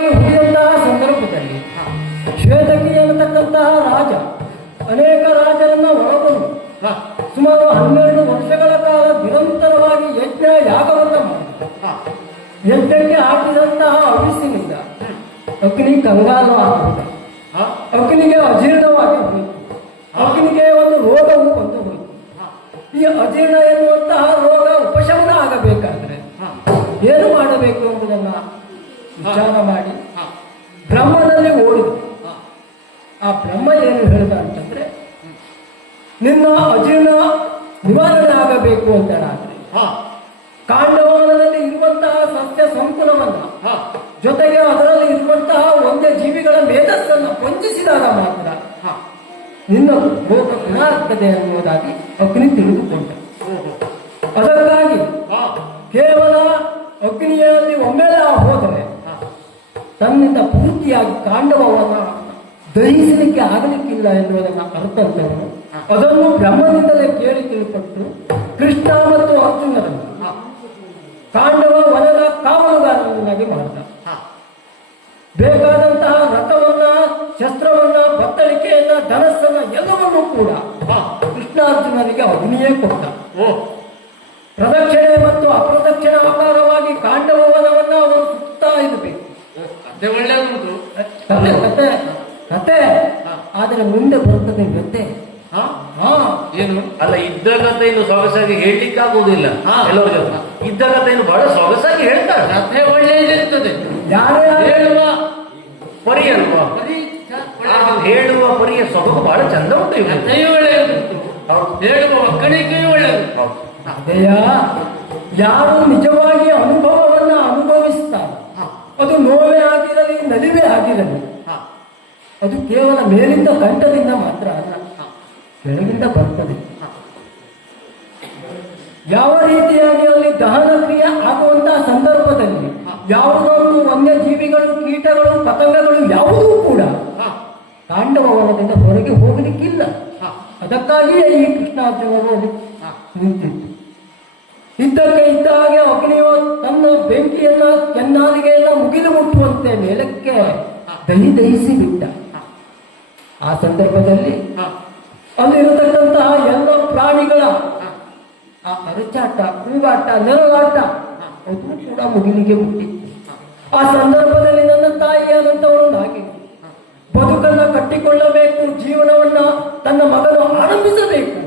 ಹುಟ್ಟಿದಂತಹ ಸಂದರ್ಭದಲ್ಲಿ ಶ್ವೇತಕಿ ಅನ್ನತಕ್ಕಂತಹ ರಾಜ ಅನೇಕ ರಾಜರನ್ನ ಒಳಗೊಂಡು ಸುಮಾರು 12 ವರ್ಷಗಳ ಕಾಲ ನಿರಂತರವಾಗಿ ಯಜ್ಞ ಯಾಗವನ್ನು ಮಾಡಿದ. ಯಜ್ಞಕ್ಕೆ ಹಾಕಿದಂತಹ ಹವಿಸ್ಸಿನಿಂದ ಅಗ್ನಿ ಕಂಗಾಲವಾಗಿದೆ. ಅಗ್ನಿಗೆ ಅಜೀರ್ಣವಾಗಿ ಹೋಯಿತು. ಅಗ್ನಿಗೆ ಒಂದು ರೋಗವು ಬಂದು ಹೋಯಿತು. ಈ ಅಜೀರ್ಣ ಎನ್ನುವಂತಹ ರೋಗ ಉಪಶಮನ ಆಗಬೇಕಾದ್ರೆ ಏನು ಮಾಡಬೇಕು ಎಂಬುದನ್ನ ವಿಚಾರ ಮಾಡಿ ಬ್ರಹ್ಮನಲ್ಲಿ ಓಡಿದ. ಆ ಬ್ರಹ್ಮ ಏನು ಹೇಳಿದ ಅಂತಂದ್ರೆ, ನಿನ್ನ ಅಜೀರ್ಣ ನಿವಾರಣೆ ಆಗಬೇಕು ಅಂತ ಹೇಳಿದ್ರೆ ಕಾಂಡವನದಲ್ಲಿ ಇರುವಂತಹ ಸಸ್ಯ ಸಂಕುಲವನ್ನ ಜೊತೆಗೆ ಅದರಲ್ಲಿ ಇರುವಂತಹ ಒಂದೇ ಜೀವಿಗಳ ಮೇಧಸ್ಸನ್ನು ಕೊಂಚಿಸಿದಾಗ ಮಾತ್ರ ನಿನ್ನ ರೋಗ ಗುಣ ಆಗ್ತದೆ ಅನ್ನುವುದಾಗಿ ಅಗ್ನಿ ತಿಳಿದುಕೊಂಡ. ಅದಕ್ಕಾಗಿ ಕೇವಲ ಅಗ್ನಿಯಲ್ಲಿ ಒಮ್ಮೆಲೆ ಹೋದರೆ ತನ್ನಿಂದ ಪೂರ್ತಿಯಾಗಿ ಕಾಂಡವವನ್ನು ದಹಿಸಲಿಕ್ಕೆ ಆಗಲಿಕ್ಕಿಲ್ಲ ಎನ್ನುವುದನ್ನು ಅರ್ಥವನ್ನು ಅದನ್ನು ಬ್ರಹ್ಮದಿಂದಲೇ ಕೇಳಿ ತಿಳ್ಕೊಂಡು ಕೃಷ್ಣ ಮತ್ತು ಅರ್ಜುನರನ್ನು ಕಾಂಡವ ವನದ ಕಾವಲುಗಾರನನ್ನಾಗಿ ಮಾಡಿದ. ಬೇಕಾದಂತಹ ರಥವನ್ನ, ಶಸ್ತ್ರವನ್ನ, ಬತ್ತಳಿಕೆಯನ್ನ, ಧನಸ್ಸನ್ನ ಎಲ್ಲವನ್ನೂ ಕೂಡ ಕೃಷ್ಣಾರ್ಜುನರಿಗೆ ಅಗ್ನಿಯೇ ಕೊಟ್ಟ. ಪ್ರದಕ್ಷಿಣೆ ಮತ್ತು ಅಪ್ರದಕ್ಷಿಣ ಆಕಾರವಾಗಿ ಕಾಂಡವ ವನವನ್ನ ಅವರು ಸುತ್ತಾ ಇರಬೇಕು. ಕತೆ ಕತೆ ಆದರೆ ಮುಂದೆ ಬರ್ತದೆ ವ್ಯತೆ. ಏನು ಅಲ್ಲ, ಇದ್ದ ಕಥೆಯನ್ನು ಸೊಗಸಾಗಿ ಹೇಳಲಿಕ್ಕಾಗುವುದಿಲ್ಲ. ಎಲ್ಲರೂ ಇದ್ದ ಕಥೆಯನ್ನು ಬಹಳ ಸೊಗಸಾಗಿ ಹೇಳ್ತಾರೆ. ಕಥೆ ಒಳ್ಳೆಯದಿರ್ತದೆ. ಯಾರೇ ಹೇಳುವ ಪರಿ ಅಲ್ವಾ, ಹೇಳುವ ಪರಿಯ ಸೊಗಸು ಬಹಳ ಚಂದ ಉಂಟು. ಕಥೆಯೂ ಒಳ್ಳೆಯದುಂಟು, ಹೇಳುವ ಮಕ್ಕಳಿಗೆಯೂ ಒಳ್ಳೆಯದು. ಅದೇಯ ಯಾರು ನಿಜವಾಗಿ ಅನುಭವವನ್ನ ಅನುಭವಿಸ್ತಾರೆ, ಅದು ನೋವೇ ಆಗಿರಲಿ ನಲಿವೇ ಆಗಿರಲಿ, ಅದು ಕೇವಲ ಮೇಲಿಂದ ಕಂಠದಿಂದ ಮಾತ್ರ ಅಲ್ಲ, ಕೆಳಗಿಂದ ಬರ್ತದೆ. ಯಾವ ರೀತಿಯಾಗಿ ಅಲ್ಲಿ ದಹನ ಕ್ರಿಯೆ ಆಗುವಂತಹ ಸಂದರ್ಭದಲ್ಲಿ ಯಾವುದೊಂದು ವನ್ಯಜೀವಿಗಳು, ಕೀಟಗಳು, ಪತಂಗಗಳು ಯಾವುದೂ ಕೂಡ ಕಾಂಡವನದಿಂದ ಹೊರಗೆ ಹೋಗಲಿಕ್ಕಿಲ್ಲ. ಅದಕ್ಕಾಗಿಯೇ ಈ ಕೃಷ್ಣಾರ್ಜುನರು ನಿಂತಿತ್ತು. ಇದ್ದಕ್ಕೆ ಇದ್ದ ಹಾಗೆ ಅಗ್ನಿಯು ತನ್ನ ಬೆಂಕಿಯನ್ನ, ಕೆನ್ನಾಲಿಗೆಯನ್ನ ಮುಗಿಲು ಮುಟ್ಟುವಂತೆ ಮೇಲಕ್ಕೆ ದಹಿಸಿ ಬಿಟ್ಟ. ಆ ಸಂದರ್ಭದಲ್ಲಿ ಅಲ್ಲಿರತಕ್ಕಂತಹ ಎಲ್ಲ ಪ್ರಾಣಿಗಳ ಆ ಅರಚಾಟ, ಕೂಗಾಟ, ನೆರಳಾಟ ಅದು ಕೂಡ ಮುಗಿಲಿಗೆ ಮುಟ್ಟಿತ್ತು. ಆ ಸಂದರ್ಭದಲ್ಲಿ ನನ್ನ ತಾಯಿಯಾದಂಥವಳು ಹಾಗೆ ಬದುಕನ್ನ ಕಟ್ಟಿಕೊಳ್ಳಬೇಕು, ಜೀವನವನ್ನ ತನ್ನ ಮಗನು ಆರಂಭಿಸಬೇಕು,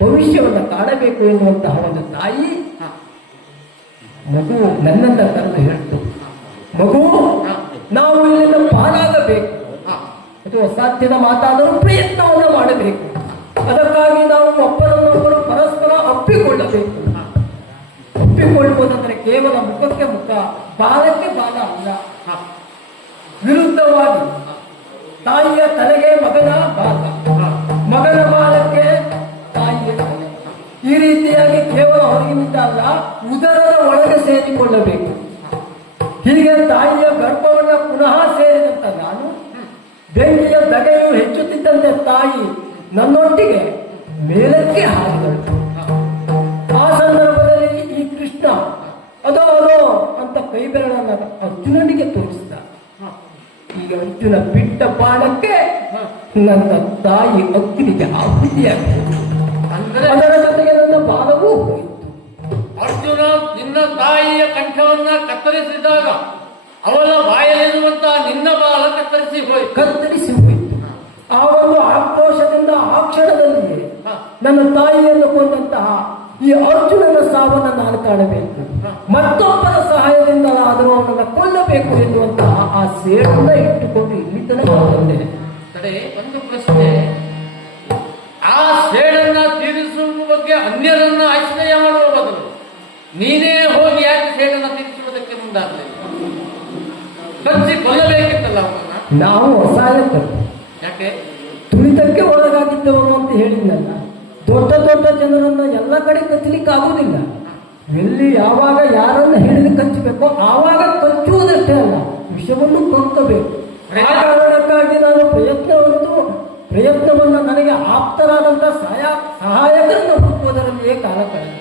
ಭವಿಷ್ಯವನ್ನ ಕಾಣಬೇಕು ಎನ್ನುವಂತಹ ಒಂದು ತಾಯಿ ಮಗು ನನ್ನನ್ನ ಕರೆದು ಹೇಳ್ತು, ಮಗು ನಾವು ಇಲ್ಲಿಂದ ಪಾರಾಗಬೇಕು, ಅದು ಅಸಾಧ್ಯದ ಮಾತಾದರೂ ಪ್ರಯತ್ನವನ್ನು ಮಾಡಬೇಕು. ಅದಕ್ಕಾಗಿ ನಾವು ಒಬ್ಬರನ್ನೊಬ್ಬರು ಪರಸ್ಪರ ಒಪ್ಪಿಕೊಳ್ಳಬೇಕು. ಒಪ್ಪಿಕೊಳ್ಳುವುದಂದ್ರೆ ಕೇವಲ ಮುಖಕ್ಕೆ ಮುಖ, ಬಾಲಕ್ಕೆ ಬಾಲ ಅಲ್ಲ. ವಿರುದ್ಧವಾಗಿ ತಾಯಿಯ ತಲೆಗೆ ಮಗನ ಬಾಲ, ಮಗನ ಬಾಲಕ್ಕೆ ತಾಯಿಯ ತಲೆ, ಈ ರೀತಿಯಾಗಿ ಕೇವಲ ಹೊರಗಿನಿಂದ ಅಲ್ಲ, ಉದರದ ಒಳಗೆ ಸೇರಿಕೊಳ್ಳಬೇಕು. ಹೀಗೆ ತಾಯಿಯ ಗರ್ಭವನ್ನ ಪುನಃ ಸೇರಿದಂತ ನಾನು ಬೆಂಕಿಯ ದಗೆಯು ಹೆಚ್ಚುತ್ತಿದ್ದಂತೆ ತಾಯಿ ನನ್ನೊಟ್ಟಿಗೆ ಮೇಲಕ್ಕೆ ಹಾರಿದಳು. ಆ ಸಂದರ್ಭದಲ್ಲಿ ಈ ಕೃಷ್ಣ ಅದೋ ಅಂತ ಕೈ ಬೆರಳನ್ನ ಅರ್ಜುನನಿಗೆ ತೋರಿಸಿದ. ಈಗ ಅರ್ಜುನ ಬಿಟ್ಟ ಬಾಣಕ್ಕೆ ನನ್ನ ತಾಯಿ ಅಗ್ನಿಗೆ ಆಹುತಿಯಾಗಿದೆ. ಅದರ ಜೊತೆಗೆ ನನ್ನ ಬಾಲವೂ ಹೋಯಿತು. ಅರ್ಜುನ ನಿನ್ನ ತಾಯಿಯ ಕಂಠವನ್ನ ಕತ್ತರಿಸಿದಾಗ ಅವಳ ಬಾಯಲ್ಲಿರುವಂತಹ ನಿನ್ನ ಬಾಲ ಕತ್ತರಿಸಿ ಹೋಯಿತು. ಆ ಒಂದು ಆಕ್ರೋಶದಿಂದ ಆ ಕ್ಷಣದಲ್ಲಿ ನನ್ನ ತಾಯಿಯನ್ನು ಕೊಂದಂತಹ ಈ ಅರ್ಜುನನ ಸಾವನ್ನು ನಾನು ಕಾಣಬೇಕು, ಮತ್ತೊಬ್ಬರ ಸಹಾಯದಿಂದ ಆದರೂ ಅವನನ್ನು ಕೊಲ್ಲಬೇಕು ಎನ್ನುವಂತಹ ಆ ಸೇಡನ್ನ ಇಟ್ಟುಕೊಂಡು ಇಲ್ಲಿ ತನಕ ಬಂದೆ. ಒಂದು ಪ್ರಶ್ನೆ, ಆ ಸೇಡನ್ನ ತೀರಿಸುವ ಬಗ್ಗೆ ಅನ್ಯರನ್ನ ಆಶ್ರಯ ಮಾಡುವ ಬದಲು ನೀನೇ ಹೋಗಿ ಯಾಕೆ ಸೇಡನ್ನ ತೀರಿಸುವುದಕ್ಕೆ ಮುಂದಾಗಲಿಲ್ಲ? ಕಚ್ಚಿ ಕೊಲ್ಲಬೇಕಿತ್ತಲ್ಲ ಅವನನ್ನ. ನಾವು ಅಸಹಾಯಕರು, ಯಾಕೆ ತುಳಿತಕ್ಕೆ ಒಳಗಾಗಿದ್ದವರು ಅಂತ ಹೇಳಿದ್ನಲ್ಲ. ದೊಡ್ಡ ದೊಡ್ಡ ಜನರನ್ನ ಎಲ್ಲ ಕಡೆ ಕಚ್ಚಲಿಕ್ಕೆ ಆಗುವುದಿಲ್ಲ. ಎಲ್ಲಿ ಯಾವಾಗ ಯಾರನ್ನ ಹಿಡಿದು ಕಚ್ಚಬೇಕೋ ಆವಾಗ ಕಚ್ಚುವುದಷ್ಟೇ ಅಲ್ಲ, ವಿಷವನ್ನು ಕಕ್ಕಬೇಕು. ಆ ಕಾರಣಕ್ಕಾಗಿ ನಾನು ಪ್ರಯತ್ನವನ್ನು ನನಗೆ ಆಪ್ತರಾದಂತಹ ಸಹಾಯಕರನ್ನು ಹುಡುಕುವುದರಲ್ಲಿಯೇ ಕಾಲ ಕಳೆದ.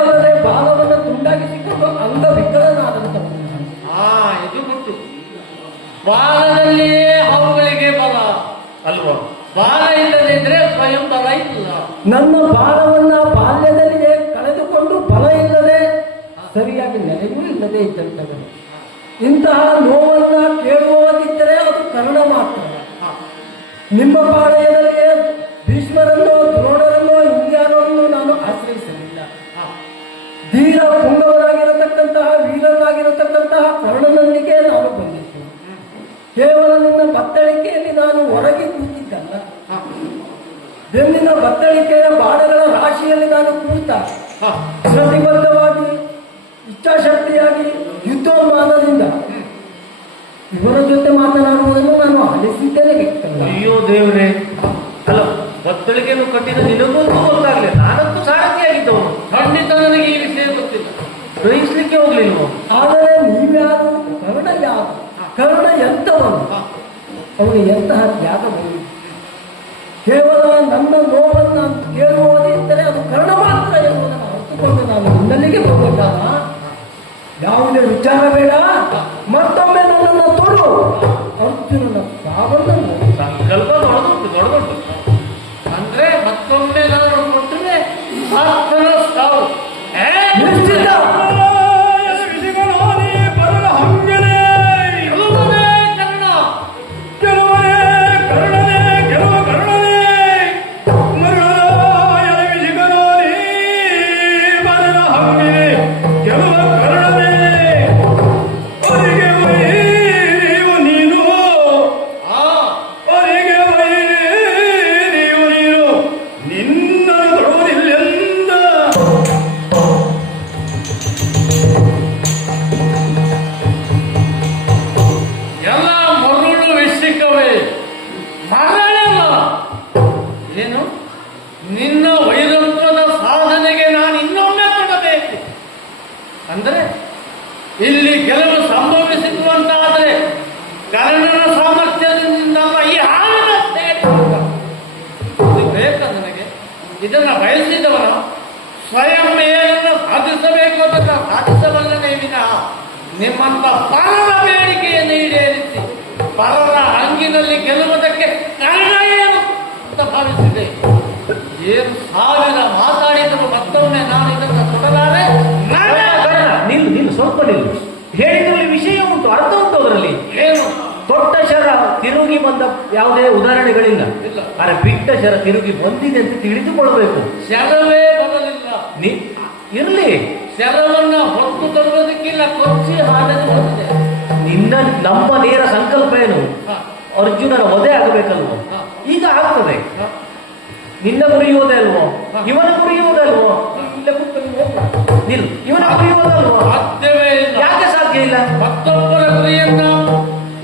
ಅಲ್ಲದೆ ಬಾಲವನ್ನು ತುಂಡಾಗಿಸಿಕೊಂಡು ಅಂಗವಿಕಲನಾದಂತಹ ಇದು ಬಾಲದಲ್ಲಿಯೇ ಅವುಗಳಿಗೆ ಬಲ ಅಲ್ವಾ? ಬಾಲ ಇಲ್ಲದಿದ್ರೆ ಸ್ವಯಂ ಬಲ ಇಲ್ಲ. ನನ್ನ ಬಾಲವನ್ನ ಬಾಲ್ಯದಲ್ಲಿಯೇ ಕಳೆದುಕೊಂಡು ಬಲ ಇಲ್ಲದೆ ಸರಿಯಾಗಿ ನೆಲೆಯೂ ಇಲ್ಲದೆ ಇದ್ದಂಥವರು. ಇಂತಹ ನೋವನ್ನ ಕೇಳುವುದಿದ್ದರೆ ಅದು ಕರ್ಣ ಮಾತ್ರ. ನಿಮ್ಮ ಪಾಳೆಯದಲ್ಲಿಯೇ ಭೀಷ್ಮರನ್ನೋ ದ್ರೋಣರನ್ನೋ ಇಂದ್ರಿಯಾನನ್ನು ನಾನು ಆಶ್ರಯಿಸಲಿಲ್ಲ. ಧೀರ ಪುಂಗವರಾಗಿರತಕ್ಕಂತಹ ವೀರರಾಗಿರತಕ್ಕಂತಹ ಕರ್ಣನೊಂದಿಗೆ ನಾನು ಬಂದಿದ್ದು. ಕೇವಲ ನಿನ್ನ ಬತ್ತಳಿಕೆಯಲ್ಲಿ ನಾನು ಹೊರಗೆ ಕೂತಿದ್ದಲ್ಲ, ಬೆನ್ನಿನ ಬತ್ತಳಿಕೆಯ ಬಾಣಗಳ ರಾಶಿಯಲ್ಲಿ ನಾನು ಕೂತ ಶ್ರದ್ಧಿಬದ್ಧವಾಗಿ ಇಚ್ಛಾಶಕ್ತಿಯಾಗಿ ಯುದ್ಧೋನ್ಮಾನದಿಂದ ಇವರ ಜೊತೆ ಮಾತನಾಡುವುದನ್ನು ನಾನು ಆಲಿಸಿದ್ದೇನೆ. ಅಯ್ಯೋ ದೇವ್ರೆ, ಅಲ್ಲ ಬತ್ತಳಿಗೆಯನ್ನು ಕಟ್ಟಿದ ನಿನಗೂ ಗೊತ್ತಾಗ್ಲಿ, ನಾನಂತೂ ಸಾರಥಿಯಾಗಿದ್ದವನು. ಖಂಡಿತ ನನಗೆ ಈ ವಿಷಯ ಗೊತ್ತಿಲ್ಲ, ಗ್ರಹಿಸ್ಲಿಕ್ಕೆ ಹೋಗ್ಲಿಲ್ವ? ಆದರೆ ನೀವ್ಯಾರು? ಕರ್ಣ ಯಾರು? ಕರ್ಣ ಎಂತವನು? ಅವನು ಎಂತಹ ತ್ಯಾಗ ಬರುವುದು? ಕೇವಲ ನನ್ನ ನೋವನ್ನು ಕೇಳುವುದಿದ್ದರೆ ಅದು ಕರ್ಣ ಮಾತ್ರ ಎನ್ನುವುದನ್ನು ಅರ್ಥಕೊಂಡು ನಾನು ನಿನ್ನಲ್ಲಿಗೆ ಹೋಗಬೇಕಾದ. ಯಾವುದೇ ವಿಚಾರ ಬೇಡ, ಮತ್ತೊಮ್ಮೆ ನನ್ನನ್ನು ತೊಡು. ಅರ್ಜುನನ ಸಾವನ್ನು ಸಂಕಲ್ಪ ದೊಡ್ಡದುಂಟು. ಅಂದ್ರೆ ಮತ್ತೊಮ್ಮೆ ನಾನು ಕೊಟ್ಟರೆ ಸಾರ್ಥನ ಸಾವು ನಿಶ್ಚಿತ. ಏನು ನಿನ್ನ ವೈರತ್ವದ ಸಾಧನೆಗೆ ನಾನು ಇನ್ನೊಮ್ಮೆ ಕೊಡಬೇಕು ಅಂದ್ರೆ ಇಲ್ಲಿ ಗೆಲುವು ಸಂಭವಿಸಿರುವಂತಾದರೆ ಕರ್ಣನ ಸಾಮರ್ಥ್ಯದಿಂದ ಈ ಹಾಲಿನ ಬೇಕ ನನಗೆ. ಇದನ್ನ ಬಯಸಿದವನು ಸ್ವಯಂ ಏನನ್ನು ಸಾಧಿಸಬೇಕು ಅಂತ ಸಾಧಿಸಬಲ್ಲನೇ ವಿನಃ ನಿಮ್ಮಂತ ಪರರ ಬೇಡಿಕೆಯನ್ನು ಈಡೇರಿಸಿ ಪರರ ಹಂಗಿನಲ್ಲಿ ಗೆಲ್ಲುವುದಕ್ಕೆ ಕಾರಣ ಏನು ಅಂತ ಭಾವಿಸಿದೆ. ಏನು ಸಾವಿರ ಮಾತಾಡಿದರೂ ಮತ್ತೊಮ್ಮೆ ನಾನು ಇದನ್ನು ಕೊಡಲಾರೆ. ನೀನು ಸ್ವಲ್ಪ ನಿಲ್ಲು. ಹೇಳಿದ್ರಲ್ಲಿ ವಿಷಯ ಉಂಟು, ಅರ್ಥ ಉಂಟು ಅದರಲ್ಲಿ. ಏನು ತೊಟ್ಟ ಶರ ತಿರುಗಿ ಬಂದ ಯಾವುದೇ ಉದಾಹರಣೆಗಳಿಲ್ಲ. ಆದರೆ ಬಿಟ್ಟ ಶರ ತಿರುಗಿ ಬಂದಿದೆ ಅಂತ ತಿಳಿದುಕೊಳ್ಳಬೇಕು. ಶರವೇ ಬರಲಿಲ್ಲ. ಇರ್ಲಿ, ಶರವನ್ನ ಹೊತ್ತು ತರುವುದಕ್ಕಿಲ್ಲ, ಕೊಚ್ಚಿ ಹಾದನ್ನು ಬಂದಿದೆ. ನಮ್ಮ ನೇರ ಸಂಕಲ್ಪ ಏನು? ಅರ್ಜುನನ ವಧೆ ಆಗಬೇಕಲ್ವ? ಈಗ ಆಗ್ತದೆ. ನಿನ್ನ ಗುರಿಯೋದೇ ಅಲ್ವೋ, ಇವನ ಗುರಿಯೋದೇ ಅಲ್ವೋ? ನಿಲ್ಲು, ಇವನ ಗುರಿಯೋದಲ್ವೋ? ಸಾಧ್ಯವೇ ಇಲ್ಲ. ಯಾಕೆ ಸಾಧ್ಯ ಇಲ್ಲ? ಮತ್ತೊಬ್ಬರ ಗುರಿಯನ್ನು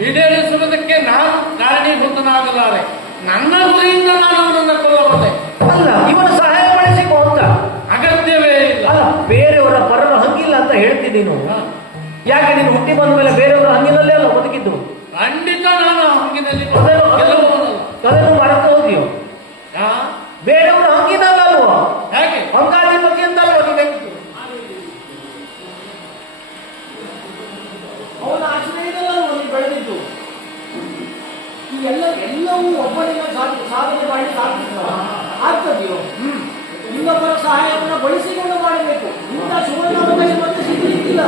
ಈಡೇರಿಸುವುದಕ್ಕೆ ನಾನು ಕಾರಣೀಭೂತನಾಗಲಾರೆ. ನನ್ನ ಗುರಿಯಿಂದ ನಾನು ಅವನನ್ನು ಕೊಲ್ಲಬಲ್ಲೆ. ಅಲ್ಲ, ಇವನ ಸಹಾಯ ಮಾಡಿಸಿಕೋ ಅಂತ ಅಗತ್ಯವೇ ಇಲ್ಲ. ಅಲ್ಲ, ಬೇರೆಯವರ ಪರರ ಹಂಗಿಲ್ಲ ಅಂತ ಹೇಳ್ತೀನಿ ನೀನು. ಯಾಕೆ ನೀನು ಹುಟ್ಟಿ ಬಂದ ಮೇಲೆ ಬೇರೆಯವರ ಹಂಗಿನಲ್ಲೇ ಅಲ್ಲ ಬದುಕಿದ್ದು? ಖಂಡಿತ ನಾನು ಹಂಗಿನಲ್ಲಿ ಅದನ್ನು ಮರೆತು ಹೋದ್ಯೋ? ಬೇರೆಯವರು ಹಂಗಿನಲ್ಲ ಅಲ್ವೋ? ಹೇಗೆ ಹಂಗಾಧಿಪತಿ ಅಂತಲ್ವ ನೀನು? ಅವನ ಆಶ್ರಯದಲ್ಲೂ ಬೆಳೆದಿದ್ದು ಈ ಎಲ್ಲವೂ ಒಬ್ಬನಿಂದ ಸಾಧನೆ ಮಾಡಿ ಆಗ್ತದೆಯೋ? ಇನ್ನೊಬ್ಬರ ಸಹಾಯವನ್ನು ಬಳಸಿಕೊಂಡು ಮಾಡಬೇಕು. ಇಂಥ ಸುವರ್ಣಾವಕಾಶ ಮತ್ತೆ ಸಿಗಲಿಕ್ಕಿಲ್ಲ.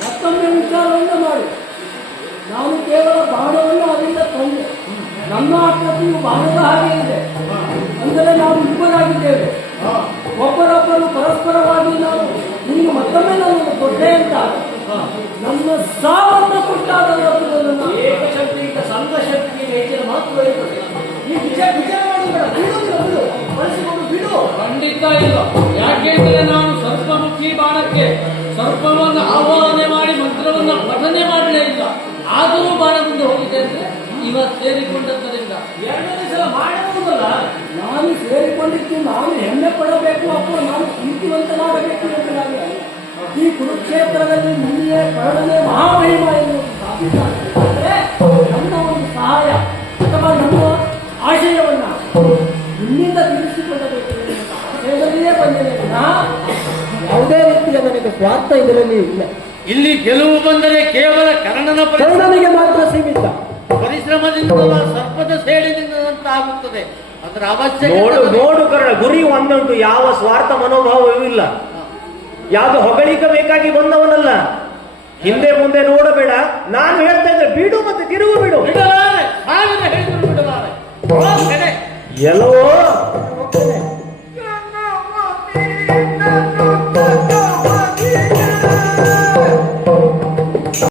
ಮತ್ತೊಮ್ಮೆ ವಿಚಾರವನ್ನು ಮಾಡಿ. ನಾನು ಕೇವಲ ಬಾಣವನ್ನು ಅದರಿಂದ ತಂದೆ. ನಮ್ಮ ಆಕೃತಿಯು ಬಾಣದ ಹಾಗೆ ಇದೆ. ಅಂದರೆ ನಾವು ಇಬ್ಬರಾಗಿದ್ದೇವೆ. ಒಬ್ಬರೊಬ್ಬರು ಪರಸ್ಪರವಾಗಿ ನಾವು ನಿಮಗೆ ಮತ್ತೊಮ್ಮೆ ನನ್ನನ್ನು ಕೊಟ್ಟೆ ಅಂತ ನನ್ನ ಸಾವನ್ನು ಕೊಟ್ಟಾದ ಏಕಶಕ್ತಿಯಿಂದ ಸಂಘಶಕ್ತಿಗೆ ಹೆಚ್ಚಿನ ಮಹತ್ವ ಇರುತ್ತದೆ. ಈ ವಿಚಾರ ಮಾಡಿಬೇಡ, ಬಿಡು ಬಳಸಿಕೊಂಡು ಬಿಡು. ಖಂಡಿತ ಇಲ್ಲ. ಯಾಕೆಂದ್ರೆ ನಾನು ಸರ್ಪಮುಖಿ ಬಾಣಕ್ಕೆ ಸರ್ಪವನ್ನು ಆಹ್ವಾನ ಮಾಡಿ ಮಂತ್ರವನ್ನು ಪಠನೆ ಮಾಡಲೇ ಇಲ್ಲ. ಆದರೂ ಬಾಣ ಮುಂದೆ ಹೋಗಿದೆ ಅಂದ್ರೆ ಇವತ್ತು ಸೇರಿಕೊಂಡದ್ದರಿಂದ ಎರಡನೇ ಸಲ ಮಾಡುವುದಲ್ಲ. ನಾನು ಸೇರಿಕೊಂಡಿದ್ದು ನಾನು ಹೆಮ್ಮೆ ಪಡಬೇಕು ಅಥವಾ ನಾನು ಪ್ರೀತಿವಂತನಾಗಬೇಕು ಎಂಬುದಾಗಿ ಅಲ್ಲ. ಈ ಕುರುಕ್ಷೇತ್ರದಲ್ಲಿ ಮುಂದೆ ಕರ್ಣನೇ ಮಹಾಮಹಿಮ ಎನ್ನುವುದು ಸಾಧಿಸಿದರೆ ನನ್ನ ಒಂದು ಸಹಾಯ ಅಥವಾ ನಮ್ಮ ಆಶಯವನ್ನ ನಿನ್ನಿಂದ ತಿಳಿಸಿಕೊಳ್ಳಬೇಕು ಆಶಯದಲ್ಲಿಯೇ ಬಂದಿದೆ. ಯಾವುದೇ ರೀತಿಯ ನನಗೆ ಸ್ವಾರ್ಥ ಇದರಲ್ಲಿ ಇಲ್ಲ. ಇಲ್ಲಿ ಗೆಲುವು ಬಂದರೆ ಕೇವಲ ಕರ್ಣನ ಕರ್ಣನಿಗೆ ಮಾತ್ರ ಸೀಮಿತ. ಪರಿಶ್ರಮದಿಂದ ಸರ್ಪದ ಸೇಡಿನಿಂದ ಆಗುತ್ತದೆ. ಅದರ ನೋಡು ಅವಶ್ಯಕ ನೋಡು ಕರ್ಣ, ಗುರಿ ಒಂದುಂಟು, ಯಾವ ಸ್ವಾರ್ಥ ಮನೋಭಾವವೂ ಇಲ್ಲ. ಯಾವುದು ಹೊಗಳಿಕಬೇಕಾಗಿ ಬಂದವನಲ್ಲ. ಹಿಂದೆ ಮುಂದೆ ನೋಡಬೇಡ. ನಾನು ಹೇಳ್ತಾ ಇದ್ದೆ ಬಿಡು, ಮತ್ತೆ ತಿರುಗು ಬಿಡು. ಬಿಡಲಾರೆ, ಸಾವಿರ ಹೇಳಿದ್ರು ಬಿಡಲಾರೆ. ಎಲ್ಲವೋ